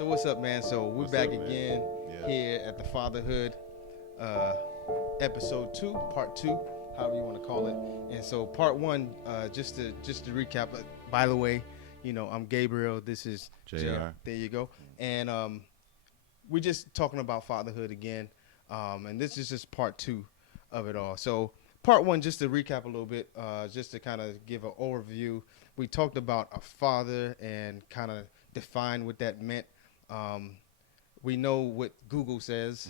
So what's up, man? So we're What's back up, man? again Yeah. here at the Fatherhood, episode 2, part 2, however you want to call it. And so part 1, just to recap. By the way, I'm Gabriel. This is JR. There you go. And we're just talking about fatherhood again. And this is just part 2 of it all. So part 1, just to recap a little bit, just to kind of give an overview. We talked about a father and kind of define what that meant. We know what Google says,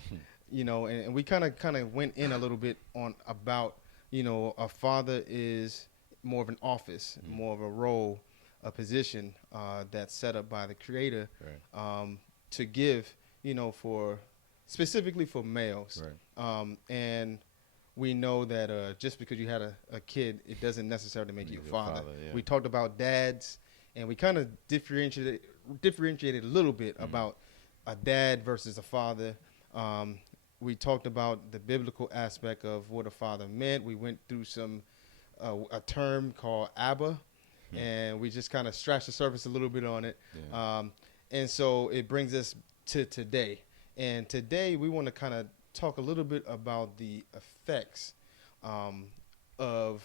and we kind of went in a little bit on about, a father is more of an office, more of a role, a position that's set up by the Creator, Right. to give, specifically for males. Right. And we know that just because you had a kid, it doesn't necessarily make you a father. Yeah. We talked about dads, and we kind of differentiated a little bit about a dad versus a father. We talked about the biblical aspect of what a father meant. We went through a term called Abba, and we just kind of scratched the surface a little bit on it. Yeah. And so it brings us to today. And today we want to kind of talk a little bit about the effects of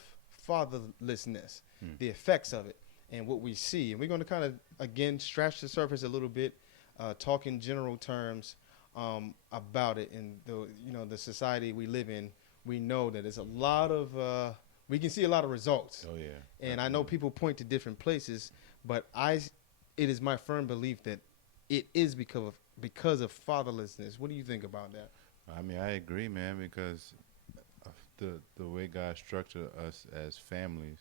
fatherlessness, the effects of it, and what we see. And we're going to kind of, again, scratch the surface a little bit, talk in general terms about it. And the society we live in, we know that there's a lot of, we can see a lot of results. Oh, yeah. And I know people point to different places, but it is my firm belief that it is because of fatherlessness. What do you think about that? I mean, I agree, man, because of the way God structured us as families,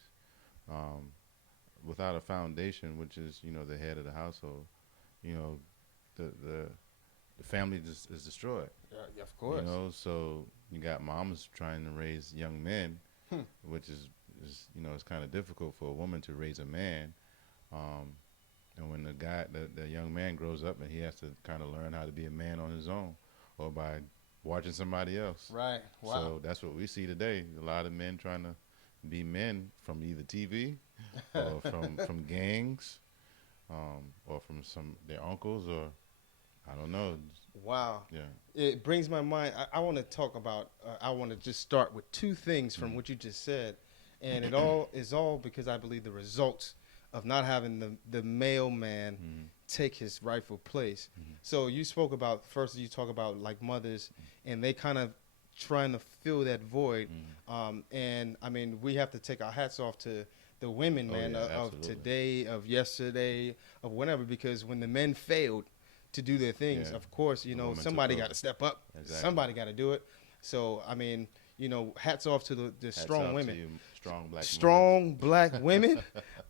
without a foundation, which is, the head of the household, the family just is destroyed. Yeah, of course. So you got moms trying to raise young men, which is it's kind of difficult for a woman to raise a man. And when the young man grows up and he has to kind of learn how to be a man on his own or by watching somebody else. Right. Wow. So that's what we see today. A lot of men trying to be men from either TV or from gangs, or from their uncles, or I don't know. Wow. Yeah. It brings my mind. I want to talk about. I want to just start with two things from what you just said, and it all is all because I believe the results of not having the male man take his rightful place. So you spoke about first. You talk about like mothers, and they kind of trying to fill that void. And I mean, we have to take our hats off to the women, man, of today, of yesterday, of whatever, because when the men failed to do their things, of course, somebody got to step up. Exactly. Somebody got to do it. So, I mean, hats off to the strong women. You, strong black women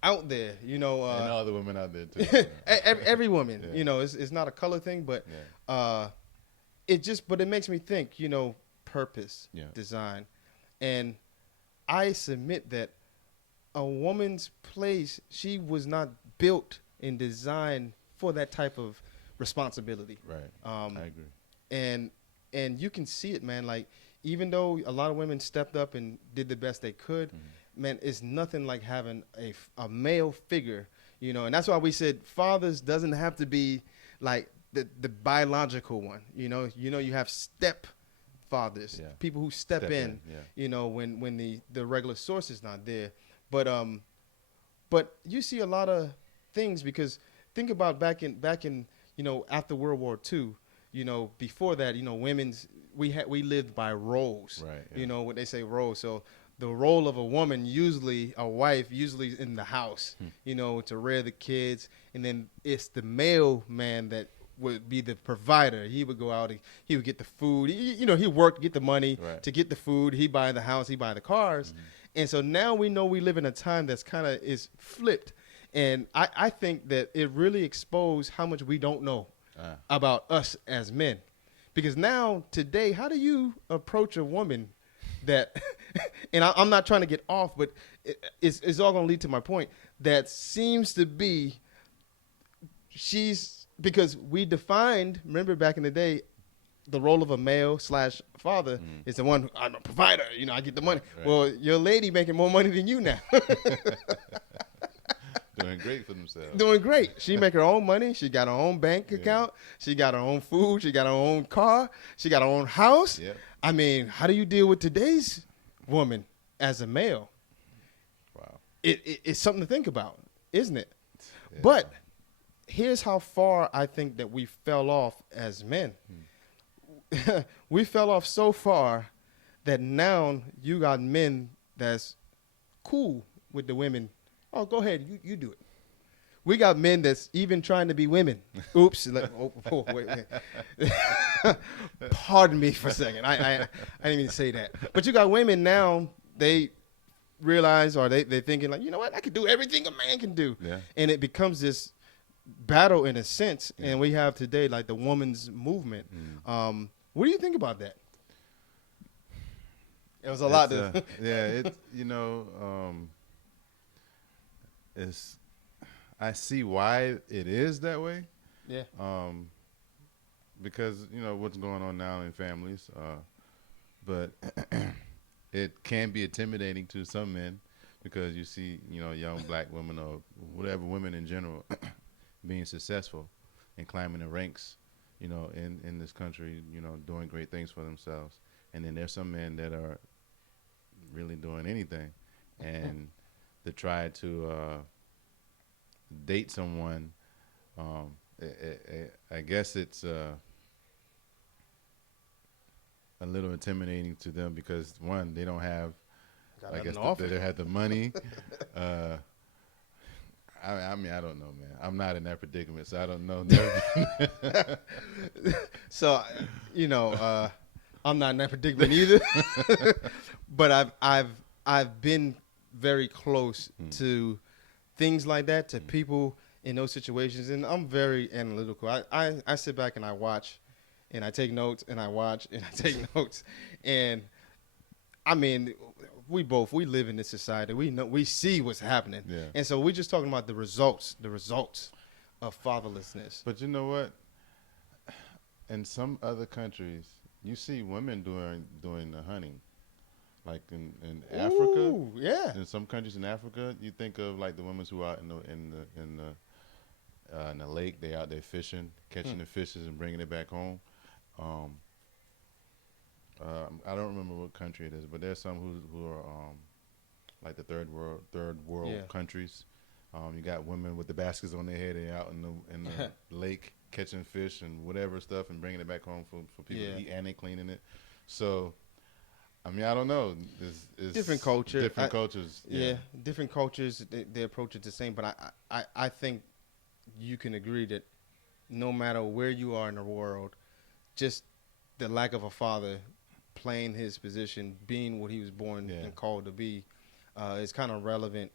out there, and all the women out there too. every woman, Yeah. It's not a color thing, but it makes me think, purpose, design. And I submit that a woman's place, she was not built and designed for that type of responsibility. Right. I agree. And you can see it, man. Like, even though a lot of women stepped up and did the best they could, man, it's nothing like having a male figure, and that's why we said fathers doesn't have to be like the biological one. You have step fathers, people who step in. When the regular source is not there. But you see a lot of things, because think about back in after World War II, before that, we lived by roles. Right. Yeah. What they say, roles. So the role of a woman, usually a wife, usually in the house, to rear the kids, and then it's the male man that would be the provider. He would go out and he would get the food. He worked, get the money to get the food. He buy the house, he buy the cars. And so now we know we live in a time that's kind of is flipped. And I think that it really exposed how much we don't know about us as men. Because now, today, how do you approach a woman that, and I'm not trying to get off, but it's all going to lead to my point, that seems to be, because we defined, remember back in the day, the role of a male / father is the one, I'm a provider, I get the money. Right. Well, your lady making more money than you now. Doing great for themselves. Doing great. She make her own money. She got her own bank account. She got her own food. She got her own car. She got her own house. Yep. I mean, how do you deal with today's woman as a male? Wow. It's something to think about, isn't it? Yeah. But here's how far I think that we fell off as men. We fell off so far that now you got men that's cool with the women. Oh, go ahead, you do it. We got men that's even trying to be women. Oops. Wait. Pardon me for a second. I didn't even say that. But you got women now, they realize, or they're thinking like, you know what, I can do everything a man can do. Yeah. And it becomes this battle in a sense. Yeah. And we have today like the woman's movement. What do you think about that? It was a lot. It's I see why it is that way. Yeah. Because what's going on now in families, but it can be intimidating to some men because you see young black women or whatever women in general being successful and climbing the ranks, in this country, doing great things for themselves, and then there's some men that are really doing anything, and to try to date someone, I guess it's a little intimidating to them because one, they don't have, they don't have the money. I mean, I don't know, man. I'm not in that predicament, so I don't know. So, I'm not in that predicament either. But I've been very close to things like that, to people in those situations, and I'm very analytical. I sit back and I watch, and I take notes, and I watch, and I take notes, and I mean, we live in this society. We see what's happening, and so we're just talking about the results of fatherlessness. But you know what? In some other countries, you see women doing the hunting. Like in Africa, in some countries in Africa, you think of like the women who are out in the lake. They out there fishing, catching the fishes and bringing it back home. I don't remember what country it is, but there's some who are like the third world countries. You got women with the baskets on their head. They're out in the lake catching fish and whatever stuff and bringing it back home for people to eat, and they cleaning it. So. I mean, I don't know. It's different culture. Different cultures. Yeah, different cultures. They approach it the same. But I think you can agree that no matter where you are in the world, just the lack of a father playing his position, being what he was born and called to be, is kind of relevant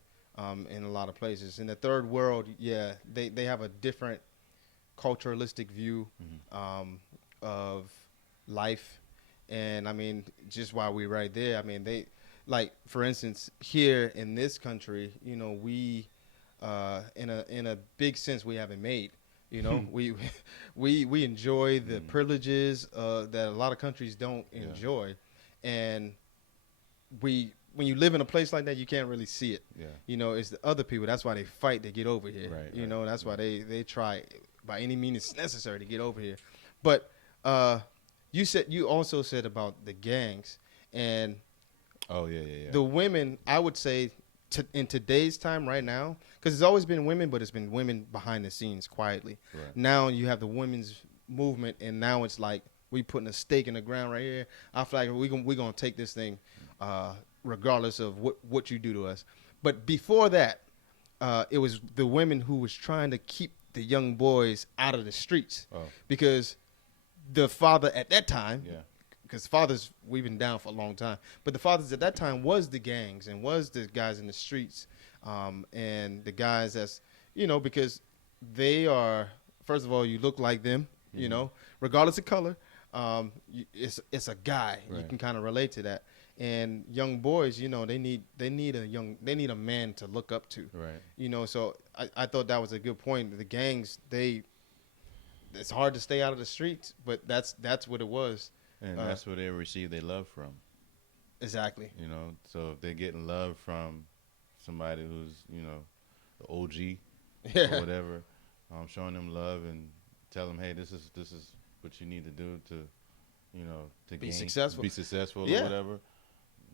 in a lot of places. In the third world, they have a different culturalistic view of life. And I mean, just while we're right there, I mean, they, like, for instance, here in this country, we, in a big sense, we haven't made. We enjoy the privileges that a lot of countries don't enjoy, and when you live in a place like that, you can't really see it. It's the other people. That's why they fight to get over here. That's why they try by any means necessary to get over here. But you also said about the gangs and the women. I would say in today's time right now, because it's always been women, but it's been women behind the scenes quietly. Right. Now you have the women's movement, and now it's like we putting a stake in the ground right here. I feel like we're gonna take this thing, regardless of what you do to us. But before that, it was the women who was trying to keep the young boys out of the streets because the father at that time, because fathers, we've been down for a long time, but the fathers at that time was the gangs and was the guys in the streets, and the guys that's, because they are, first of all, you look like them, regardless of color. It's a guy. Right. You can kind of relate to that. And young boys, they need a man to look up to. Right. So I thought that was a good point. The gangs, it's hard to stay out of the streets, but that's what it was. And that's where they receive their love from. Exactly. So if they're getting love from somebody who's, the OG, or Yeah. whatever, showing them love and tell them, hey, this is what you need to do to, to Be gain, successful. be successful or Yeah. whatever.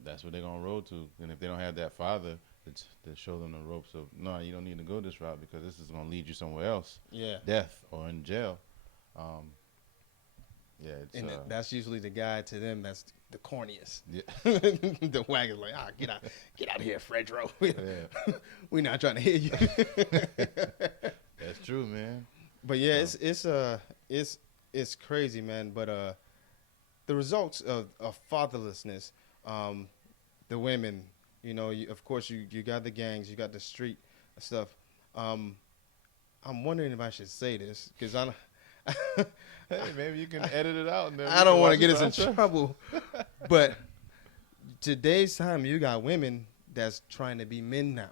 That's what they're gonna roll to. And if they don't have that father to show them the ropes of, no, you don't need to go this route because this is gonna lead you somewhere else, Yeah. death or in jail. Um, yeah, it's And that's usually the guy to them that's the corniest. yeah, The wagon's like, get out of here, Fredro. yeah. We're not trying to hear you. That's true, man. But yeah, So, it's crazy, man. But the results of fatherlessness, the women, of course you got the gangs, you got the street stuff. Um, I'm wondering if I should say this because hey, maybe you can edit it out. And then I we don't can want watch to get it us in ourselves. trouble. But today's time, you got women that's trying to be men now.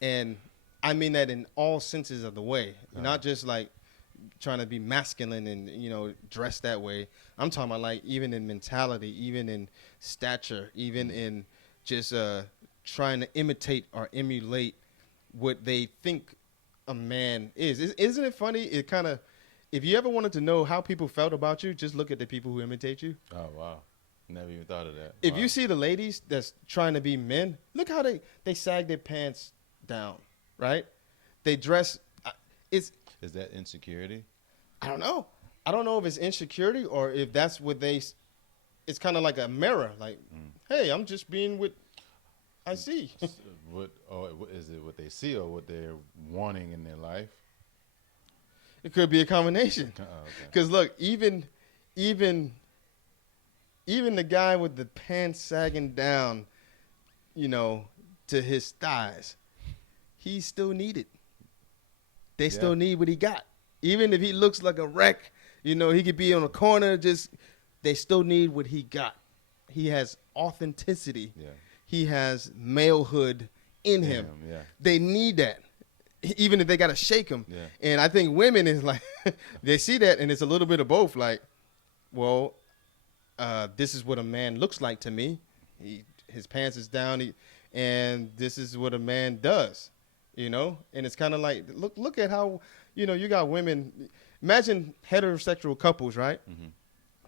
And I mean that in all senses of the way, not just like trying to be masculine and, dress that way. I'm talking about like even in mentality, even in stature, even in just trying to imitate or emulate what they think a man is. Isn't it funny? It kind of, if you ever wanted to know how people felt about you, just look at the people who imitate you. Oh wow, never even thought of that. If Wow. you see the ladies that's trying to be men, look how they sag their pants down, right? They dress. It's Is that insecurity? I don't know. I don't know if it's insecurity or if that's what they. It's kind of like a mirror. Like, hey, I'm just being what I see. Is it what they see or what they're wanting in their life? It could be a combination. Oh, okay. Because look, even the guy with the pants sagging down, to his thighs, he still needed. They still need what he got. Even if he looks like a wreck, he could be on a corner. They still need what he got. He has authenticity. Yeah. He has malehood in him. Yeah. They need that, even if they got to shake him. Yeah. And I think women is like, they see that, and it's a little bit of both. Like, well, this is what a man looks like to me. His pants is down, and this is what a man does. And it's kind of like, look at how, you got women. Imagine heterosexual couples, right? Mm-hmm.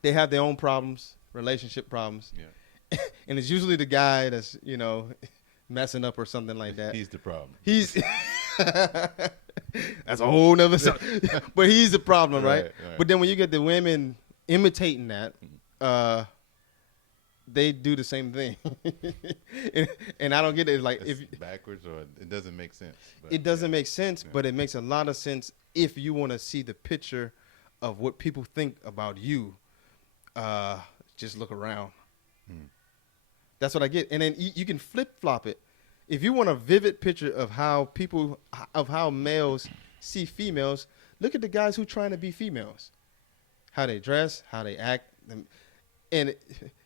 They have their own problems, relationship problems. Yeah. And it's usually the guy that's, messing up or something like that. He's the problem. He's that's a whole nother but he's the problem, right? Right. But then when you get the women imitating that, they do the same thing. and I don't get it. Like, It's if backwards or it doesn't make sense. But it doesn't make sense, Yeah. but it makes a lot of sense if you want to see the picture of what people think about you. Just look around. That's what I get. And then you can flip flop it. If you want a vivid picture of how males see females, look at the guys who trying to be females. How they dress, how they act. And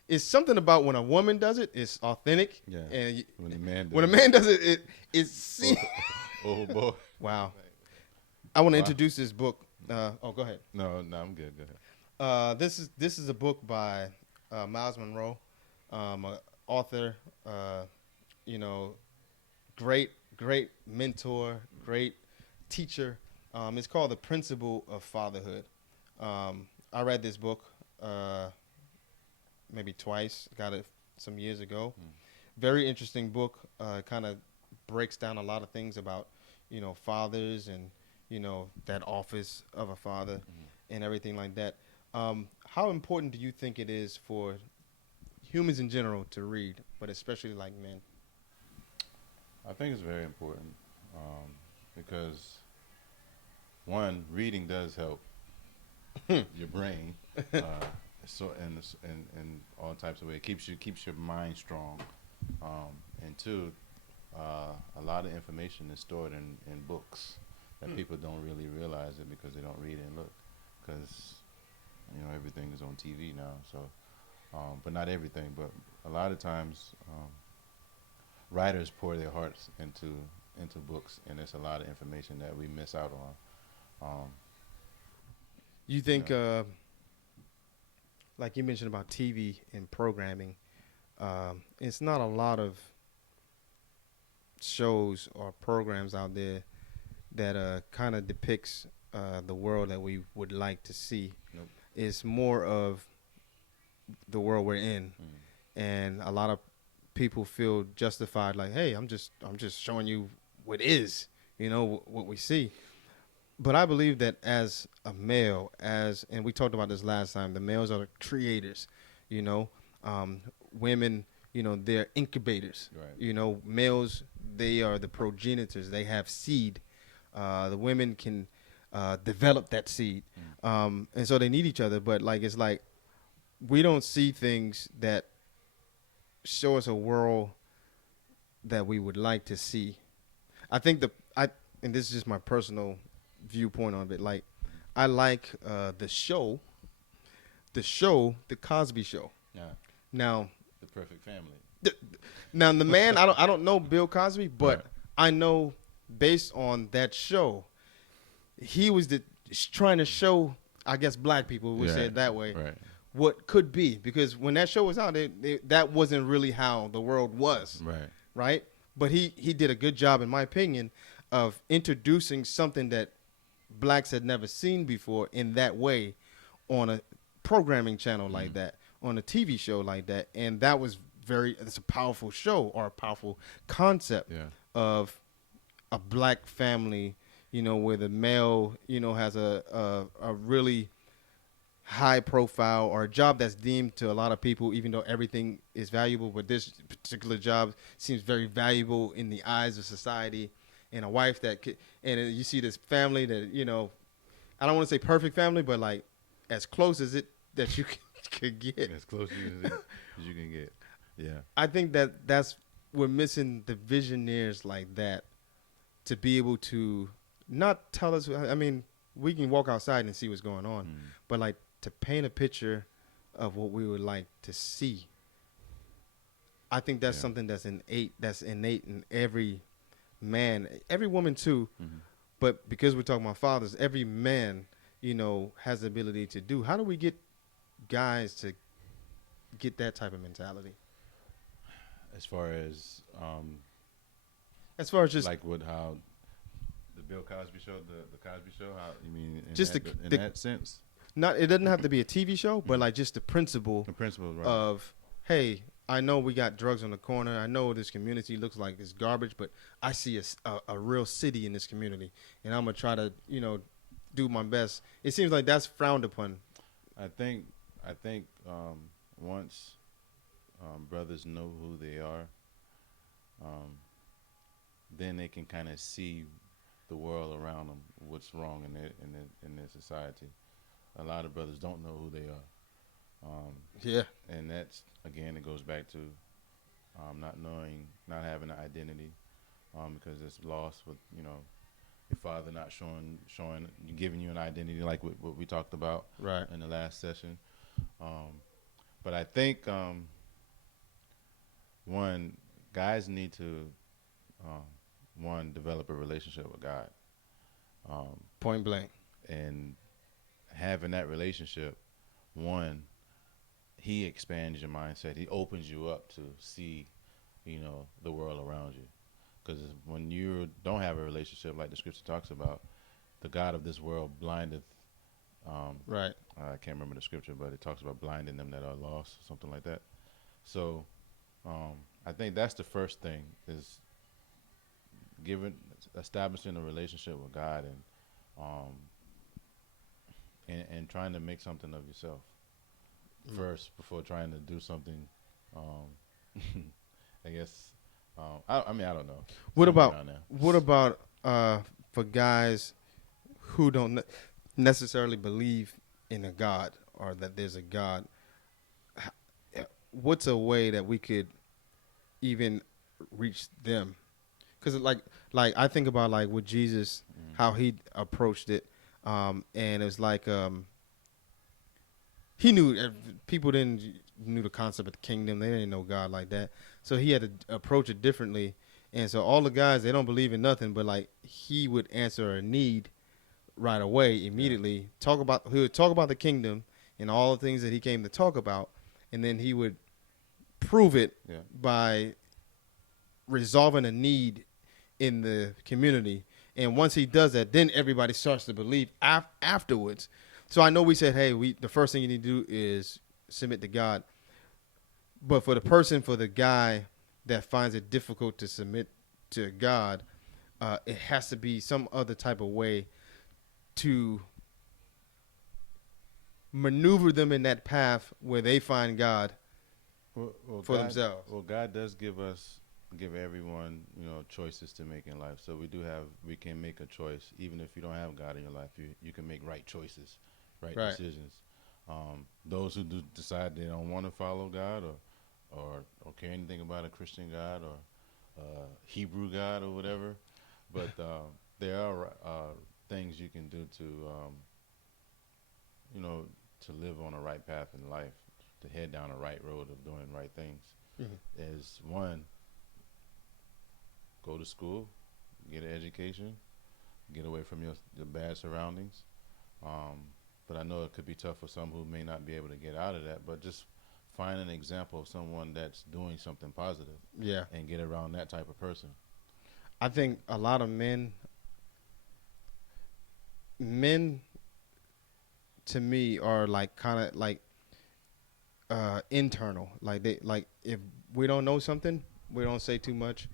it's something about when a woman does it, it's authentic. Yeah. And When the man when a man does it, it's oh boy. wow. I want to Wow. introduce this book. Go ahead. No, I'm good. Go ahead. This is a book by Miles Monroe, an author. Great mentor, great teacher. It's called The Principle of Fatherhood. I read this book maybe twice. Got it some years ago. Very interesting book. Kind of breaks down a lot of things about fathers and that office of a father and everything like that. How important do you think it is for humans in general to read, but especially like men? I think it's very important because one, reading does help your brain, so and all types of ways. It keeps your mind strong, and two, a lot of information is stored in books that people don't really realize it because they don't read and look, because everything is on TV now. So, but not everything, but a lot of times. Writers pour their hearts into books, and there's a lot of information that we miss out on. You think, like you mentioned about TV and programming, it's not a lot of shows or programs out there that kind of depicts the world that we would like to see. Nope. It's more of the world we're in, and a lot of people feel justified, like, hey, I'm just showing you what is, what we see. But I believe that as a male, and we talked about this last time, the males are the creators, you know, women, they're incubators, Right. males, they are the progenitors, they have seed. The women can develop that seed, and so they need each other. But like, it's like we don't see things that show us a world that we would like to see. I think and this is just my personal viewpoint on it. Like, I like the Cosby Show. Yeah. Now, The perfect family. the man, I don't know Bill Cosby, but Right. I know based on that show, he was trying to show, I guess, black people, we say it that way, Right. what could be, because when that show was out, that wasn't really how the world was, Right. right? But he did a good job, in my opinion, of introducing something that blacks had never seen before in that way, on a programming channel like that, on a TV show like that. And that was it's a powerful show, or a powerful concept Yeah. of a black family, where the male, has a really high profile, or a job that's deemed to a lot of people, even though everything is valuable, but this particular job seems very valuable in the eyes of society. And a wife and you see this family that, I don't want to say perfect family, but like as close as it that you could get. As close as you can get. Yeah. I think we're missing the visionaries like that, to be able to not tell us. I mean, we can walk outside and see what's going on, but like to paint a picture of what we would like to see. I think that's something that's innate in every man, every woman too. But because we're talking about fathers, every man, has the ability to do. How do we get guys to get that type of mentality? As far as Just like how the Bill Cosby show, the Cosby show, how you mean in just that sense? not, it doesn't have to be a TV show, but like just the principle Right. of, hey, I know we got drugs on the corner. I know this community looks like it's garbage, but I see a real city in this community, and I'm gonna try to do my best. It seems like that's frowned upon. I think once brothers know who they are, then they can kind of see the world around them, what's wrong in their society. A lot of brothers don't know who they are. Yeah. And that's, again, it goes back to not having an identity, because it's lost with, your father not showing, giving you an identity, like what we talked about Right. in the last session. But I think, guys need to, develop a relationship with God. Point blank. And having that relationship, he expands your mindset. He opens you up to see, the world around you. Because when you don't have a relationship, like the scripture talks about, the God of this world blindeth. Right. I can't remember the scripture, but it talks about blinding them that are lost, something like that. So I think that's the first thing, is establishing a relationship with God, and trying to make something of yourself first before trying to do something. I guess. I don't know. What about for guys who don't necessarily believe in a God, or that there's a God? What's a way that we could even reach them? Because like I think about like with Jesus, how he approached it, and it was like he knew people didn't knew the concept of the kingdom. They didn't know God like that, so he had to approach it differently. And so all the guys, they don't believe in nothing, but like he would answer a need right away, immediately. Yeah. He would talk about the kingdom and all the things that he came to talk about, and then he would prove it by resolving a need in the community. And once he does that, then everybody starts to believe afterwards. So I know we said, hey, the first thing you need to do is submit to God. But for the guy that finds it difficult to submit to God, it has to be some other type of way to maneuver them in that path where they find God for themselves. Well, God does give everyone, choices to make in life. So we can make a choice, even if you don't have God in your life. You can make right choices, right decisions. Those who do decide they don't want to follow God or care anything about a Christian God or Hebrew God or whatever, but there are things you can do to live on a right path in life, to head down a right road of doing right things. Mm-hmm. Is one, go to school, get an education, get away from your bad surroundings. But I know it could be tough for some who may not be able to get out of that, but just find an example of someone that's doing something positive. Yeah. And get around that type of person. I think a lot of men to me are kind of internal. If we don't know something, we don't say too much.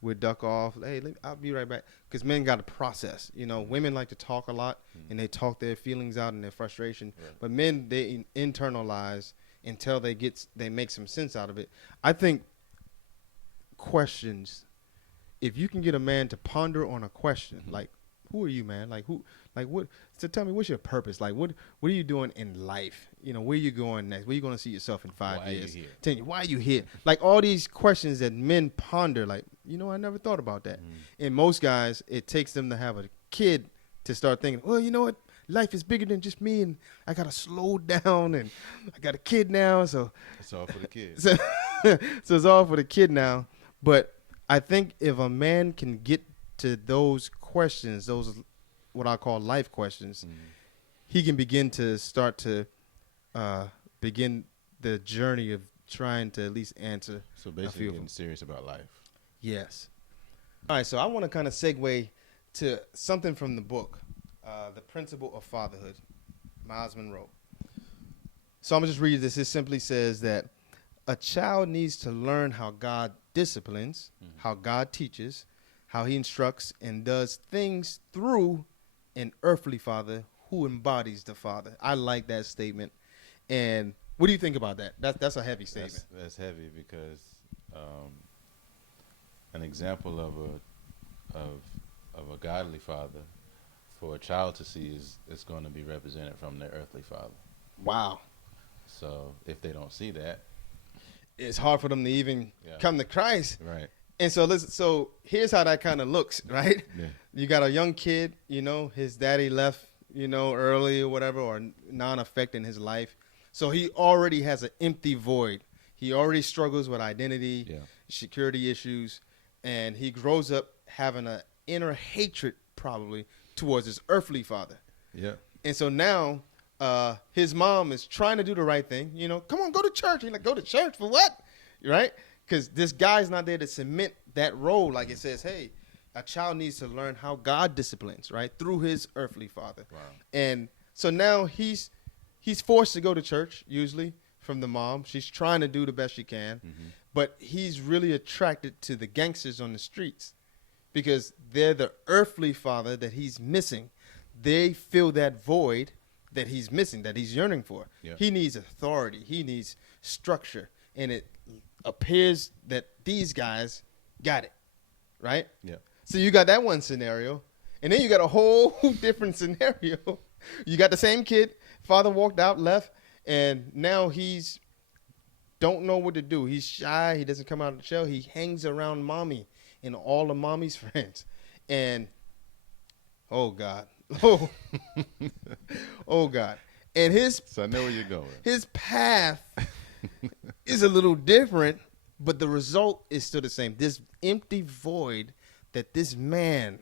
We duck off. Hey, I'll be right back. Because men got to process. Women like to talk a lot, and they talk their feelings out and their frustration. Right. But men, they internalize until they make some sense out of it. I think questions. If you can get a man to ponder on a question, like, who are you, man? What? So tell me, what's your purpose? What are you doing in life? Where are you going next? Where are you going to see yourself in 5 years? 10 years? Why are you here? All these questions that men ponder, I never thought about that. And most guys, it takes them to have a kid to start thinking, well, you know what? Life is bigger than just me, and I got to slow down, and I got a kid now, so. It's all for the kid. So it's all for the kid now. But I think if a man can get to those questions, those what I call life questions, he can begin to start to begin the journey of trying to at least answer. So basically getting serious about life. Yes. All right, so I want to kind of segue to something from the book, The Principle of Fatherhood, Miles Monroe. So I'm going to just read this. It simply says that a child needs to learn how God disciplines, how God teaches, how he instructs and does things through an earthly father who embodies the Father. I like that statement. And what do you think about that? That's a heavy statement. That's heavy because an example of a godly father for a child to see is going to be represented from their earthly father. Wow. So if they don't see that, it's hard for them to even come to Christ. Right. And so here's how that kind of looks, right? Yeah. You got a young kid, his daddy left, early or whatever, or non-effect in his life. So he already has an empty void. He already struggles with identity, security issues, and he grows up having an inner hatred probably towards his earthly father. Yeah. And so now his mom is trying to do the right thing. Come on, go to church. He's like, go to church for what? Right? Because this guy's not there to cement that role. Like it says, hey, a child needs to learn how God disciplines, right, through his earthly father. Wow. And so now he's forced to go to church, usually, from the mom. She's trying to do the best she can. Mm-hmm. But he's really attracted to the gangsters on the streets because they're the earthly father that he's missing. They fill that void that he's missing, that he's yearning for. Yeah. He needs authority. He needs structure. And it appears that these guys got it, right? Yeah. So you got that one scenario, and then you got a whole different scenario. You got the same kid, father walked out, left, and now he's don't know what to do. He's shy. He doesn't come out of the shell. He hangs around mommy and all of mommy's friends, and oh God, oh God, and So I know where you're going. His path is a little different, but the result is still the same. This empty void that this man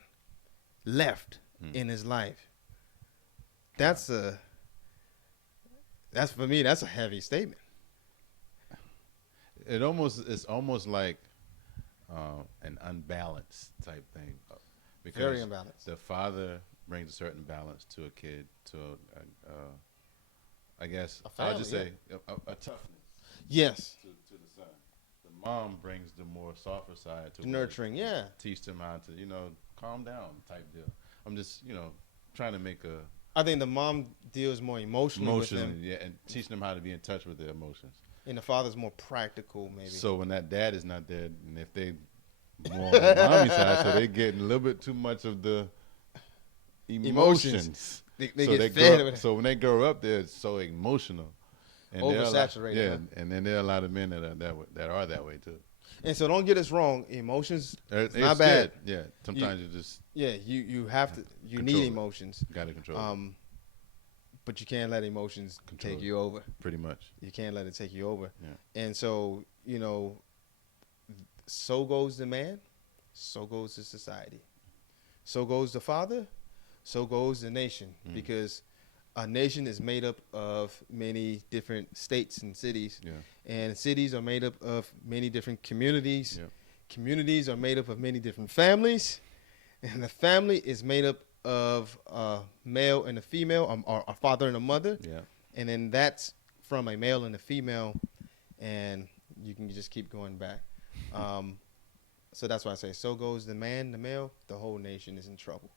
left in his life. That's for me, that's a heavy statement. It's almost like an unbalanced type thing, because Very imbalanced. the father brings a certain balance to a kid, to I guess A family, I'll just say a toughness Yes. to the son. The mom brings the more softer side to Nurturing, yeah. teach them how to calm down type deal. I'm just trying to make a I think the mom deals more emotionally with them, yeah, and teach them how to be in touch with their emotions. and the father's more practical, maybe. So when that dad is not there, and if they more on the mommy side, so they getting a little bit too much of the emotions. They so get fed with it. So when they grow up, they're so emotional, and Oversaturated. yeah, Huh? and then there are a lot of men that are that way too. And so don't get us wrong, emotions It's not bad. Good. Yeah, sometimes you just you have to control need it. emotions. Got to control it. But you can't let emotions Control take it. you over. Pretty much. You can't let it take you over. Yeah. And so, so goes the man, so goes the society. So goes the father, so goes the nation. Because a nation is made up of many different states and cities. Yeah. And cities are made up of many different communities. Yeah. Communities are made up of many different families. And the family is made up of a male and a female, or a father and a mother. Yeah. And then that's from a male and a female. And you can just keep going back. So that's why I say, so goes the man, the male, the whole nation is in trouble.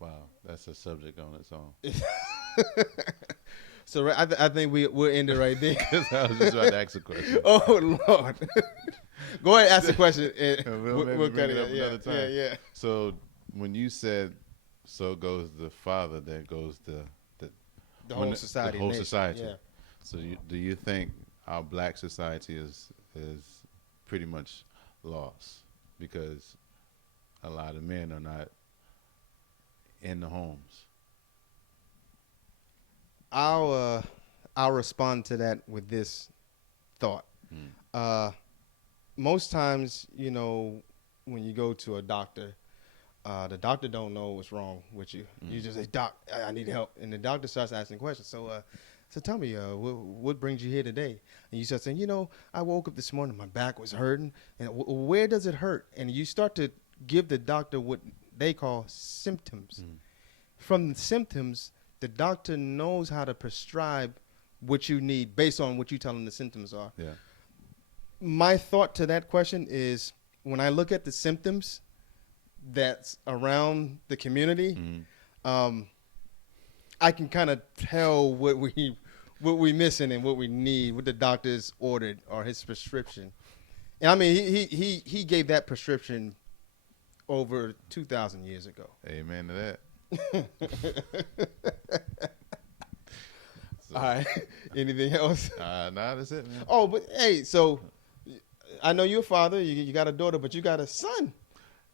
Wow, that's a subject on its own. So I think we'll end it right there. I was just about to ask a question. Oh, Lord. Go ahead and ask the question. And we'll cut it up another time. Yeah. So when you said, so goes the father, there goes the whole society. The whole nation. society. Yeah. So do you think our black society is pretty much lost because a lot of men are not in the homes? I'll respond to that with this thought. Most times, when you go to a doctor, the doctor don't know what's wrong with you. You just say, "Doc, I need help," and the doctor starts asking questions. So tell me, what brings you here today? And you start saying, I woke up this morning, my back was hurting, and where does it hurt? And you start to give the doctor what they call symptoms. From the symptoms, the doctor knows how to prescribe what you need based on what you tell him the symptoms are. Yeah. My thought to that question is, when I look at the symptoms that's around the community, I can kind of tell what we missing and what we need, what the doctor's ordered or his prescription. And I mean, he gave that prescription over 2,000 years ago. Amen to that. All right. Anything else? Nah, that's it, man. Oh, but hey, so I know you're a father. You got a daughter, but you got a son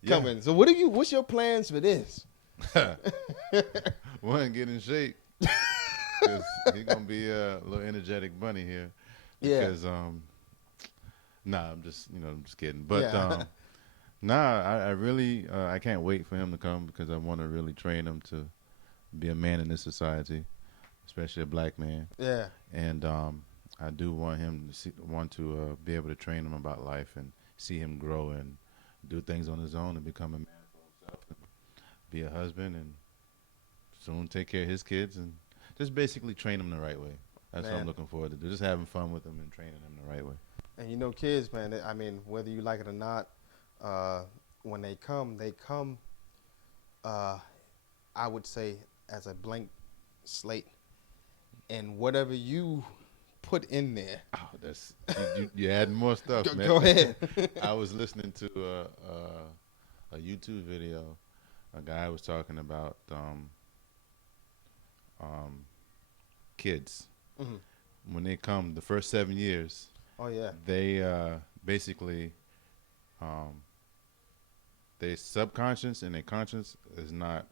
coming. So what's your plans for this? One, get in shape. Because he's gonna be a little energetic bunny here. Because I'm just kidding. But I really I can't wait for him to come, because I want to really train him to be a man in this society, especially a black man. Yeah. And I do want him to be able to train him about life and see him grow and do things on his own and become a man for himself and be a husband and soon take care of his kids and just basically train him the right way. That's what I'm looking forward to do. Just having fun with him and training him the right way. And kids, man, I mean, whether you like it or not, when they come, I would say, as a blank slate. And whatever you put in there. Oh, that's you adding more stuff, man. Go ahead. I was listening to a YouTube video. A guy was talking about kids. When they come, the first 7 years. Oh yeah. They basically their subconscious and their conscious is not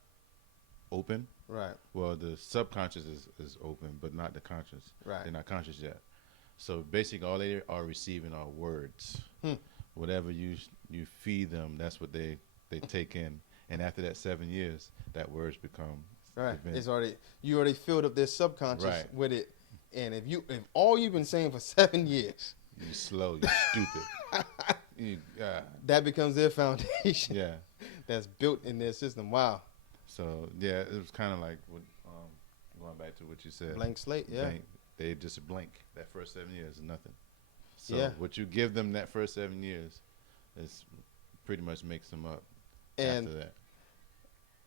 open. Right. Well, the subconscious is open, but not the conscious. Right. They're not conscious yet. So basically, all they are receiving are words. Whatever you feed them, that's what they take in. And after that 7 years, that words become right. event. It's you already filled up their subconscious with it. And if all you've been saying for 7 years, you slow, you stupid. that becomes their foundation. Yeah. That's built in their system. Wow. So yeah, it was kind of like what, going back to what you said. Blank slate. Yeah. They just blink. That first 7 years is nothing. So Yeah. what you give them that first 7 years is pretty much makes them up And after that.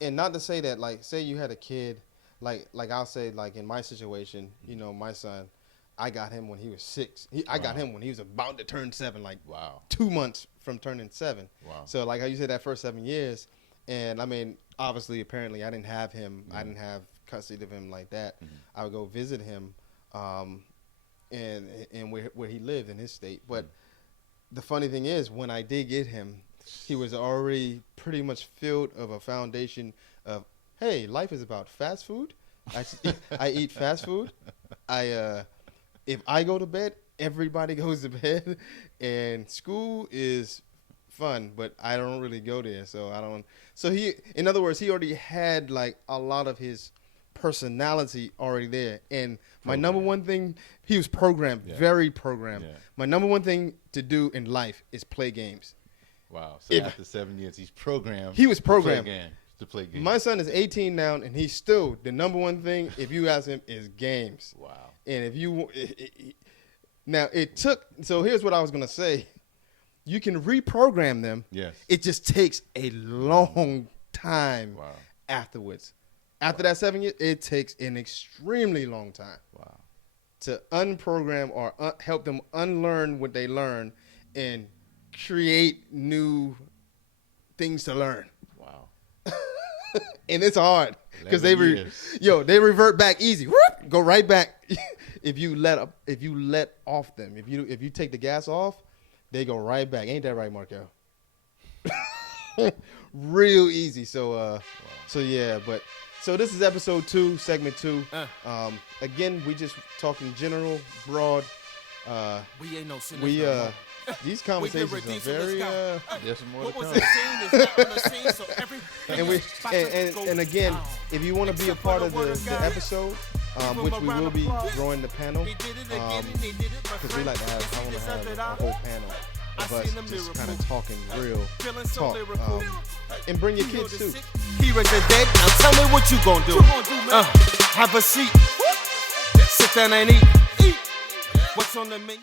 and not to say that, like, say you had a kid, like I'll say, like in my situation, you know, my son, I got him when he was 6. I got him when he was about to turn 7, like Wow. 2 months from turning 7. Wow. So like how you said, that first 7 years, and I mean, obviously, apparently, I didn't have him. I didn't have custody of him like that. I would go visit him, and where he lived in his state. But the funny thing is, when I did get him, he was already pretty much filled of a foundation of, hey, life is about fast food. I eat fast food. If I go to bed, everybody goes to bed, and school is fun, but I don't really go there, so I don't. So he, in other words, he already had like a lot of his personality already there, and my number one thing, he was programmed, very programmed. Yeah. My number one thing to do in life is play games. Wow. So after 7 years, he's programmed. He was programmed to play games. My son is 18 now, and he's still the number one thing, if you ask him, is games. Wow. And if you now it took. So here's what I was gonna say. You can reprogram them. Yes. It just takes a long time afterwards. After that 7 years, it takes an extremely long time. Wow. To unprogram or help them unlearn what they learn and create new things to learn. Wow. And it's hard because they years. they revert back easy. Whoop, go right back. if you let off them, if you take the gas off, they go right back. Ain't that right, Markel? Real easy. So so this is episode 2, segment 2. Again, we just talking general, broad. We ain't no sinners. These conversations are very There's some more What to was come. that scene is not on the scene, so every and again, if you want to be a part of the episode, which we will be growing the panel, because we like to have, I want to have a whole panel of us just kind of talking real talk, and bring your kids too. He raised the dead. Now tell me what you gonna do. Have a seat. Sit down and eat. What's on the menu?